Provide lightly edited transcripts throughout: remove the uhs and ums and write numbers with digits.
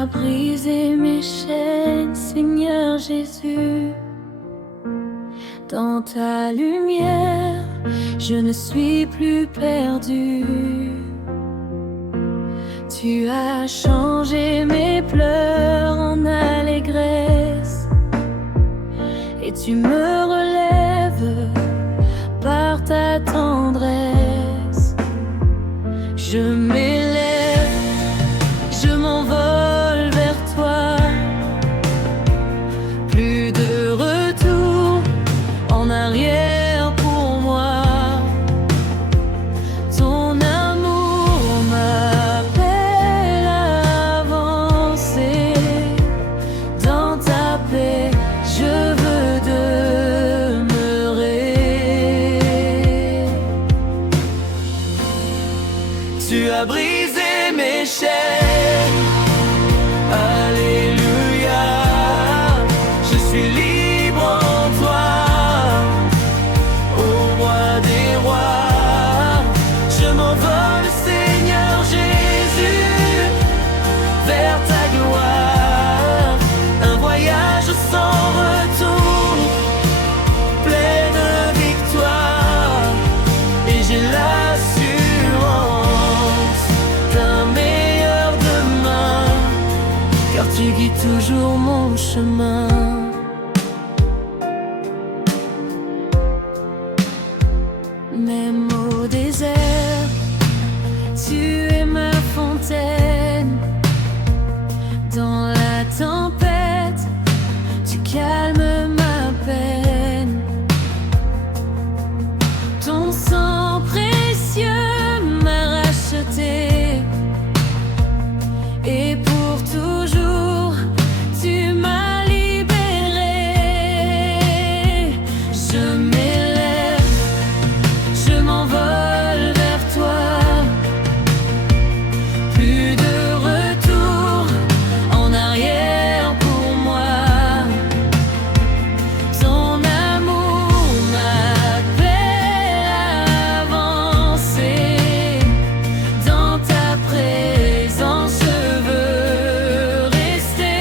as brisé mes chaînes, Seigneur Jésus. Dans ta lumière, je ne suis plus perdu. Tu as changé mes pleurs en allégresse, et tu me relèves par ta tendresse. Je m'élève, je m'envole vers toi. Plus de retour en arrière pour moi. Ton amour m'appelle à avancer. Dans ta paix, je veux demeurer. Tu as brisé mes chaînes. Alléluia. Je suis libre en toi, ô roi des rois. Je m'envole, Seigneur Jésus, vers ta gloire. Un voyage sans retour, plein de victoire. Et j'ai l'assurance d'un meilleur demain, car tu guides toujours mon chemin. Même au désert, tu es ma fontaine. Dans la tempête, tu calmes ma peine. Ton sang précieux m'a racheté, et pour toujours, tu m'as libéré. Je m'élève, je m'envole vers toi. Plus de retour en arrière pour moi. Ton amour m'appelle à avancer. Dans ta présence, je veux rester.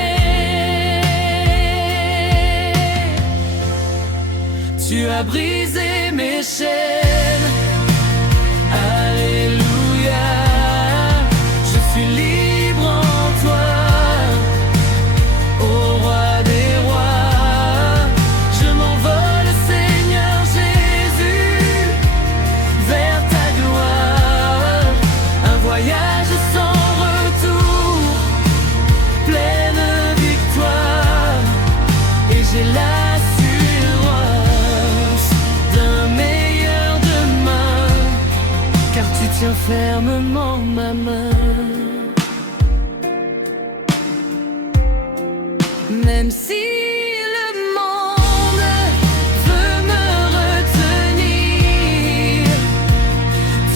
Tu as brisé mes chaînes. Alléluia. Je suis libre en toi, ô roi des rois. Je m'envole, Seigneur Jésus, vers ta gloire. Un voyage sans retour, pleine victoire. Et j'ai l'assurance d'un meilleur demain, car tu tiens fermement ma main. Même si le monde veut me retenir,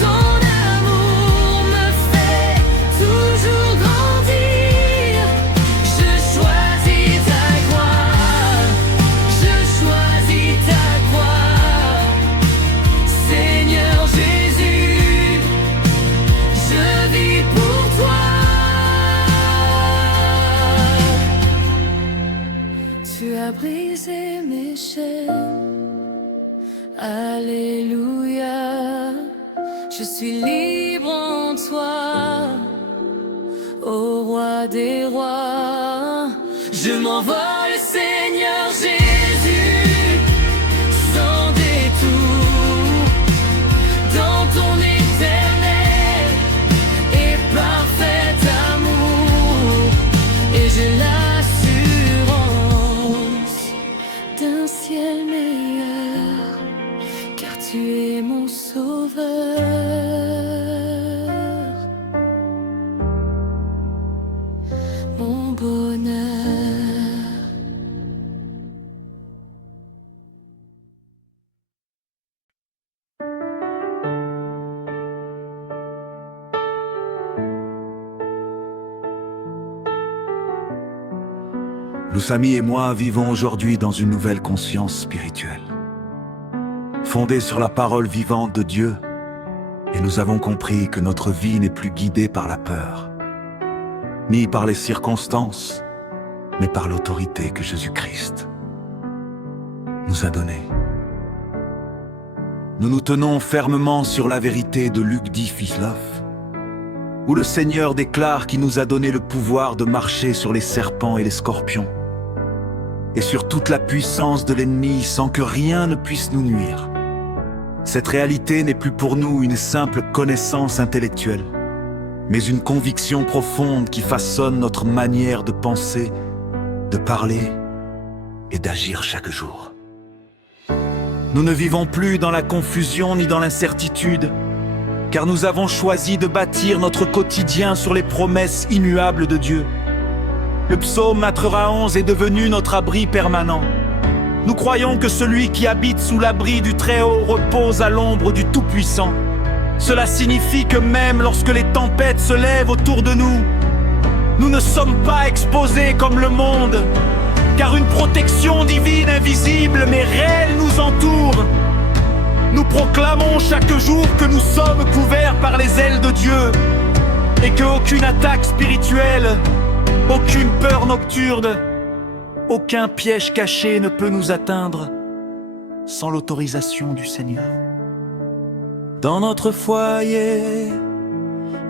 ton amour me fait toujours grandir. Je choisis ta croix, je choisis ta croix. Seigneur Jésus, je vis pour toi. Tu as brisé mes chaînes. Alléluia. Je suis libre en toi, ô roi des rois. Je m'envole, Seigneur Jésus, sans détour, dans ton éternel et parfait amour. Et j'ai l'assurance d'un ciel meilleur, car tu es mon sauveur, mon bonheur. Loussami et moi vivons aujourd'hui dans une nouvelle conscience spirituelle, fondée sur la parole vivante de Dieu, et nous avons compris que notre vie n'est plus guidée par la peur, ni par les circonstances, mais par l'autorité que Jésus-Christ nous a donnée. Nous nous tenons fermement sur la vérité de Luc 10:19, où le Seigneur déclare qu'il nous a donné le pouvoir de marcher sur les serpents et les scorpions, et sur toute la puissance de l'ennemi sans que rien ne puisse nous nuire. Cette réalité n'est plus pour nous une simple connaissance intellectuelle, mais une conviction profonde qui façonne notre manière de penser, de parler et d'agir chaque jour. Nous ne vivons plus dans la confusion ni dans l'incertitude, car nous avons choisi de bâtir notre quotidien sur les promesses immuables de Dieu. Le psaume 91 est devenu notre abri permanent. Nous croyons que celui qui habite sous l'abri du Très-Haut repose à l'ombre du Tout-Puissant. Cela signifie que même lorsque les tempêtes se lèvent autour de nous, nous ne sommes pas exposés comme le monde, car une protection divine invisible mais réelle nous entoure. Nous proclamons chaque jour que nous sommes couverts par les ailes de Dieu et qu'aucune attaque spirituelle, aucune peur nocturne, aucun piège caché ne peut nous atteindre sans l'autorisation du Seigneur. Dans notre foyer,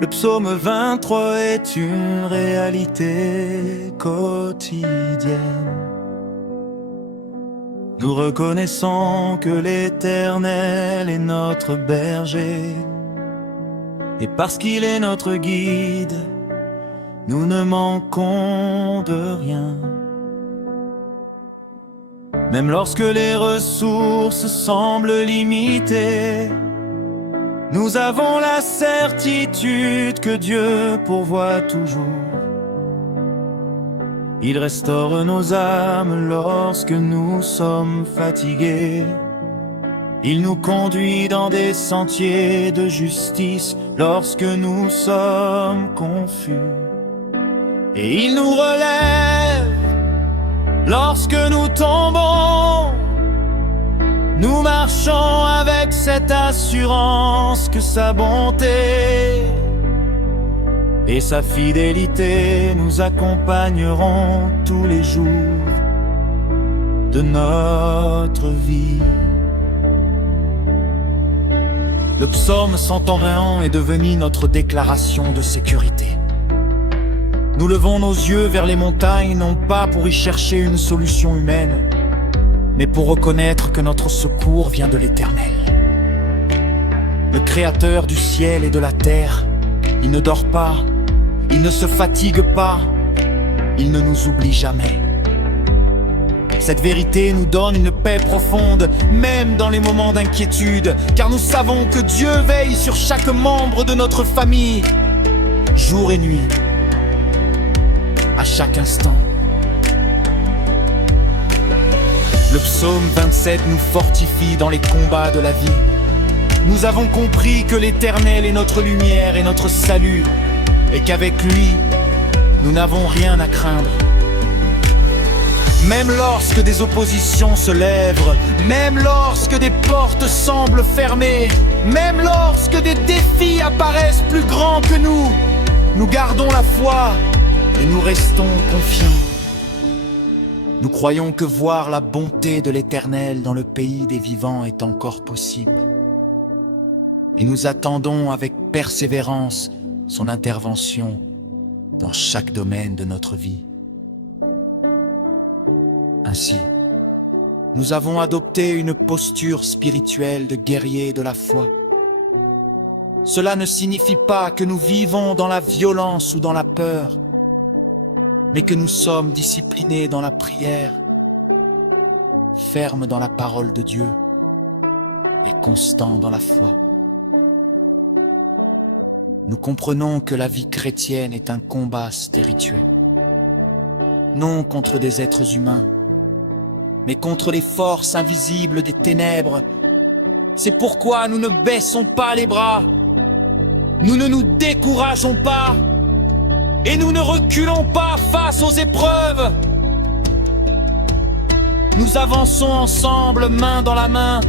le psaume 23 est une réalité quotidienne. Nous reconnaissons que l'Éternel est notre berger, et parce qu'il est notre guide, nous ne manquons de rien. Même lorsque les ressources semblent limitées, nous avons la certitude que Dieu pourvoit toujours. Il restaure nos âmes lorsque nous sommes fatigués. Il nous conduit dans des sentiers de justice lorsque nous sommes confus. Et il nous relève lorsque nous tombons. Nous marchons avec cette assurance que sa bonté et sa fidélité nous accompagneront tous les jours de notre vie. Le psaume 101 est devenu notre déclaration de sécurité. Nous levons nos yeux vers les montagnes, non pas pour y chercher une solution humaine, mais pour reconnaître que notre secours vient de l'Éternel. Le Créateur du ciel et de la terre, il ne dort pas, il ne se fatigue pas, il ne nous oublie jamais. Cette vérité nous donne une paix profonde, même dans les moments d'inquiétude, car nous savons que Dieu veille sur chaque membre de notre famille, jour et nuit, à chaque instant. Le psaume 27 nous fortifie dans les combats de la vie. Nous avons compris que l'Éternel est notre lumière et notre salut, et qu'avec lui, nous n'avons rien à craindre. Même lorsque des oppositions se lèvent, même lorsque des portes semblent fermées, même lorsque des défis apparaissent plus grands que nous gardons la foi et nous restons confiants. Nous croyons que voir la bonté de l'Éternel dans le pays des vivants est encore possible. Et nous attendons avec persévérance son intervention dans chaque domaine de notre vie. Ainsi, nous avons adopté une posture spirituelle de guerrier de la foi. Cela ne signifie pas que nous vivons dans la violence ou dans la peur, mais que nous sommes disciplinés dans la prière, fermes dans la parole de Dieu et constants dans la foi. Nous comprenons que la vie chrétienne est un combat spirituel, non contre des êtres humains, mais contre les forces invisibles des ténèbres. C'est pourquoi nous ne baissons pas les bras, nous ne nous décourageons pas, et nous ne reculons pas face aux épreuves. Nous avançons ensemble, main dans la main,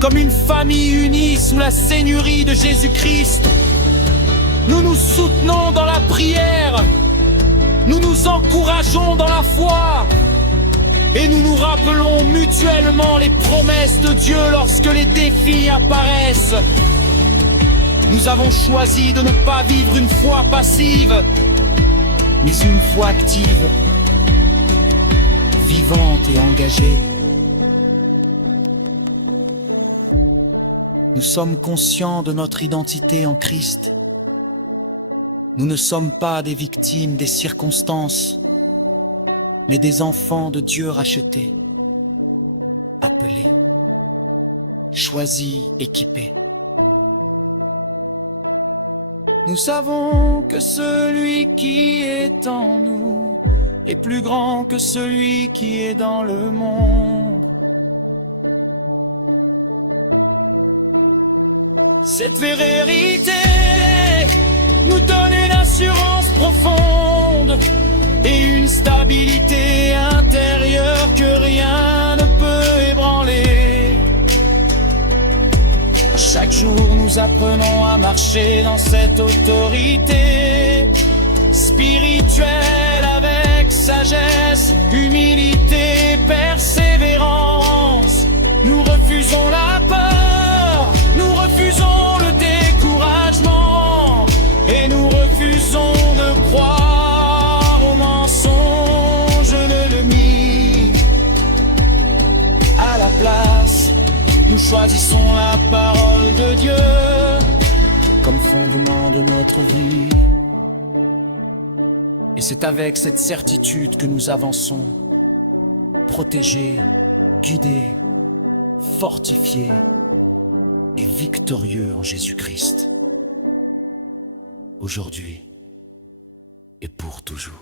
comme une famille unie sous la seigneurie de Jésus-Christ. Nous nous soutenons dans la prière, nous nous encourageons dans la foi, et nous nous rappelons mutuellement les promesses de Dieu lorsque les défis apparaissent. Nous avons choisi de ne pas vivre une foi passive, mais une foi active, vivante et engagée. Nous sommes conscients de notre identité en Christ. Nous ne sommes pas des victimes des circonstances, mais des enfants de Dieu rachetés, appelés, choisis, équipés. Nous savons que celui qui est en nous est plus grand que celui qui est dans le monde. Cette vérité nous donne une assurance profonde et une stabilité intérieure que rien ne peut ébranler. Chaque jour nous apprenons à marcher dans cette autorité spirituelle avec sagesse, humilité, persévérance. Nous refusons la peur, nous refusons le découragement et nous refusons de croire aux mensonges de l'ennemi. À la place, nous choisissons la parole de Dieu comme fondement de notre vie. Et c'est avec cette certitude que nous avançons, protégés, guidés, fortifiés et victorieux en Jésus-Christ, aujourd'hui et pour toujours.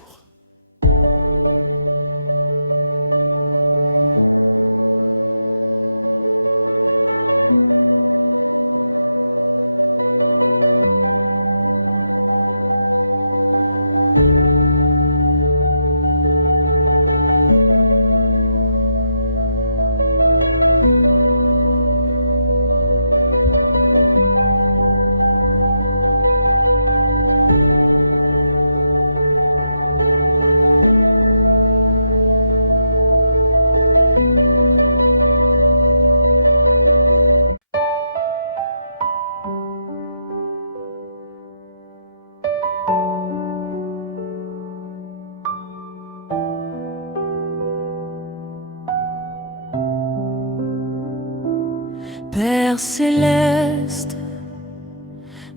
Père céleste,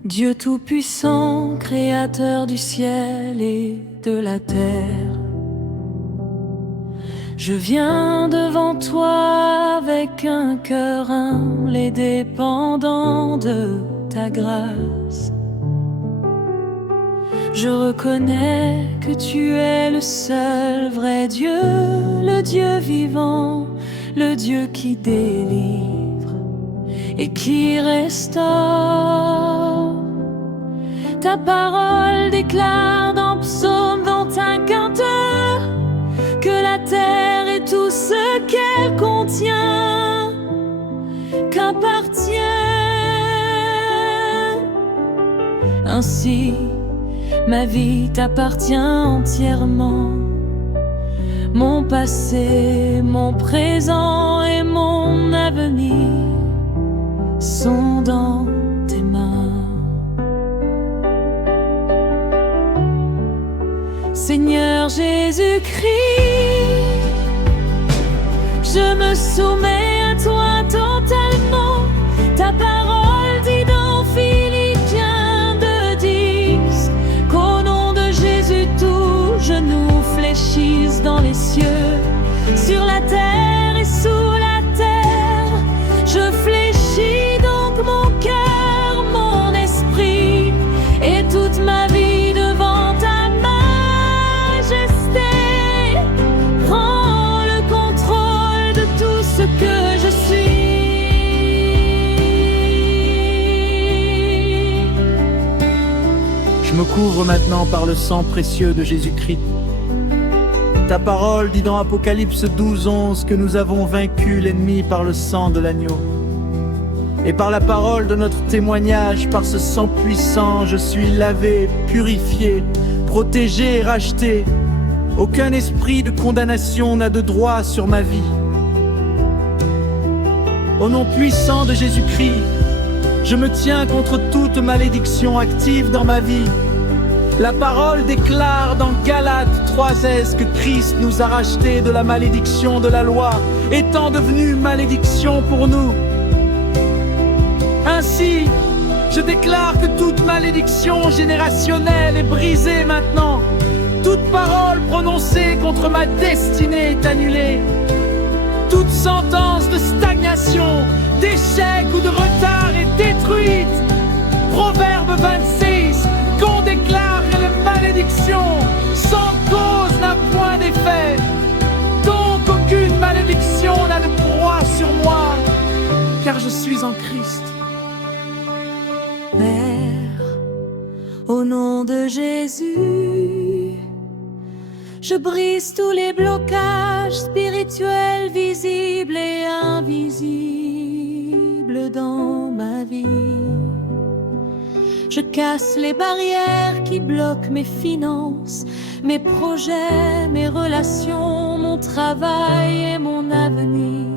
Dieu tout-puissant, créateur du ciel et de la terre, je viens devant toi avec un cœur humble et dépendant de ta grâce. Je reconnais que tu es le seul vrai Dieu, le Dieu vivant, le Dieu qui délivre et qui restaure. Ta parole déclare dans Psaume 21 que la terre et tout ce qu'elle contient qu'appartient. Ainsi, ma vie t'appartient entièrement. Mon passé, mon présent et mon avenir sont dans tes mains. Seigneur Jésus-Christ, je me soumets à toi totalement. Ta parole dit dans Philippiens 2:10 qu'au nom de Jésus tout genou fléchisse dans les cieux, sur la terre et sous la terre. Je fléchis donc mon cœur, mon esprit et toute ma vie devant ta majesté. Prends le contrôle de tout ce que je suis. Je me couvre maintenant par le sang précieux de Jésus-Christ. Ta parole dit dans Apocalypse 12:11 que nous avons vaincu l'ennemi par le sang de l'agneau. Et par la parole de notre témoignage, par ce sang puissant, je suis lavé, purifié, protégé et racheté. Aucun esprit de condamnation n'a de droit sur ma vie. Au nom puissant de Jésus-Christ, je me tiens contre toute malédiction active dans ma vie. La parole déclare dans Galates 3:16 que Christ nous a rachetés de la malédiction de la loi, étant devenu malédiction pour nous. Ainsi, je déclare que toute malédiction générationnelle est brisée maintenant. Toute parole prononcée contre ma destinée est annulée. Toute sentence de stagnation, d'échec ou de retard est détruite. Proverbe 26, qu'on déclare que la malédiction sans cause n'a point d'effet. Donc aucune malédiction n'a de pouvoir sur moi, car je suis en Christ. Père, au nom de Jésus, je brise tous les blocages spirituels visibles et invisibles dans ma vie. Je casse les barrières qui bloquent mes finances, mes projets, mes relations, mon travail et mon avenir.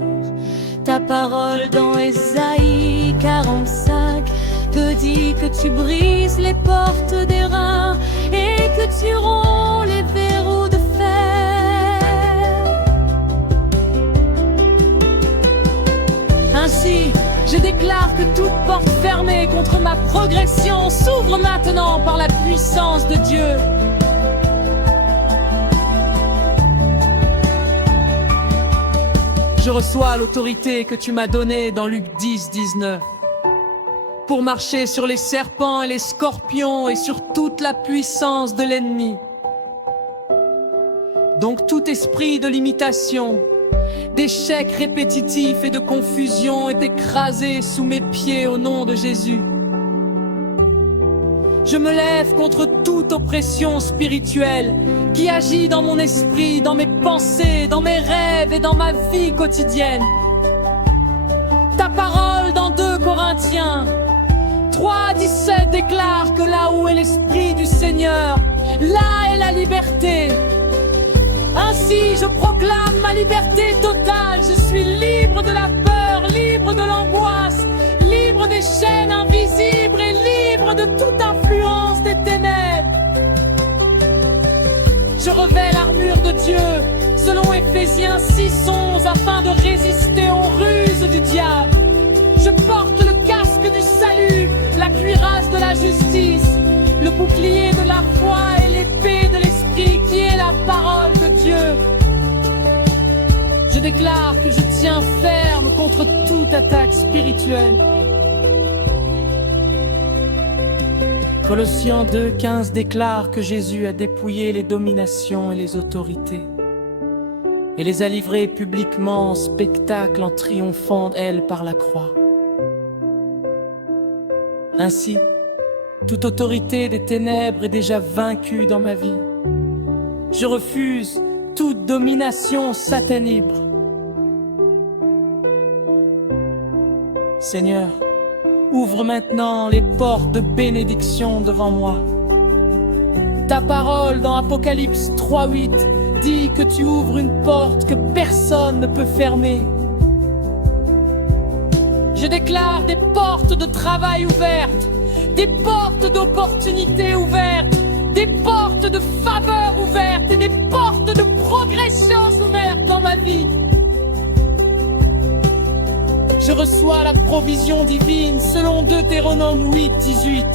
Ta parole dans Ésaïe 45 te dit que tu brises les portes des reins et que tu romps les verrous de fer. Ainsi, je déclare que toute porte fermée contre ma progression s'ouvre maintenant par la puissance de Dieu. Je reçois l'autorité que tu m'as donnée dans Luc 10:19 pour marcher sur les serpents et les scorpions et sur toute la puissance de l'ennemi. Donc tout esprit de limitation, d'échec répétitif et de confusion est écrasé sous mes pieds au nom de Jésus. Je me lève contre toute oppression spirituelle qui agit dans mon esprit, dans mes pensées, dans mes rêves et dans ma vie quotidienne. Ta parole dans 2 Corinthiens 3:17 déclare que là où est l'esprit du Seigneur, là est la liberté. Ainsi, je proclame ma liberté totale. Je suis libre de la peur, libre de l'angoisse, libre des chaînes invisibles et libre de toute influence des ténèbres. Je revêts l'armure de Dieu, selon Éphésiens 6:11, afin de résister aux ruses du diable. Je porte le casque du salut, la cuirasse de la justice, le bouclier de la foi et l'épée de l'esprit qui est la parole de Dieu. Je déclare que je tiens ferme contre toute attaque spirituelle. Colossiens 2:15 déclare que Jésus a dépouillé les dominations et les autorités et les a livrées publiquement en spectacle en triomphant d'elles par la croix. Ainsi, toute autorité des ténèbres est déjà vaincue dans ma vie. Je refuse toute domination satanique. Seigneur, ouvre maintenant les portes de bénédiction devant moi. Ta parole dans Apocalypse 3:8 dit que tu ouvres une porte que personne ne peut fermer. Je déclare des portes de travail ouvertes, des portes d'opportunités ouvertes, des portes de faveur ouvertes et des portes de progression ouvertes dans ma vie. Je reçois la provision divine selon Deutéronome 8:18,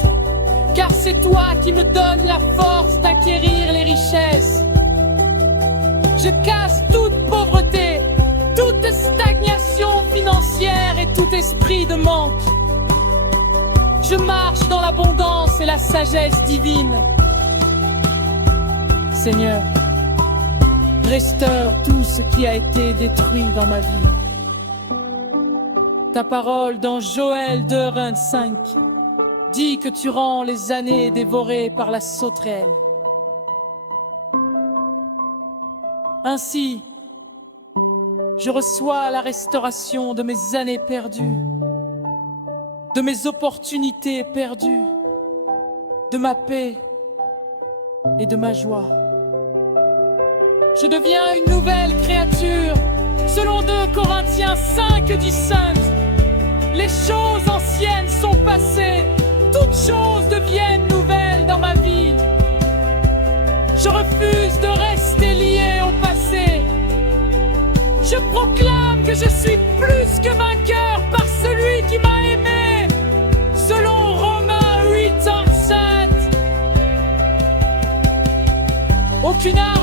car c'est toi qui me donnes la force d'acquérir les richesses. Je casse toute pauvreté, toute stagnation financière et tout esprit de manque. Je marche dans l'abondance et la sagesse divine. Seigneur, restaure tout ce qui a été détruit dans ma vie. Ta parole dans Joël 2:25 dit que tu rends les années dévorées par la sauterelle. Ainsi, je reçois la restauration de mes années perdues. de mes opportunités perdues, de ma paix et de ma joie. Je deviens une nouvelle créature, selon 2 Corinthiens 5:17. Les choses anciennes sont passées, toutes choses deviennent nouvelles dans ma vie. Je refuse de rester lié au passé. Je proclame que je suis plus que vainqueur par celui qui m'a aimé, selon Romains 8:7. Aucune arme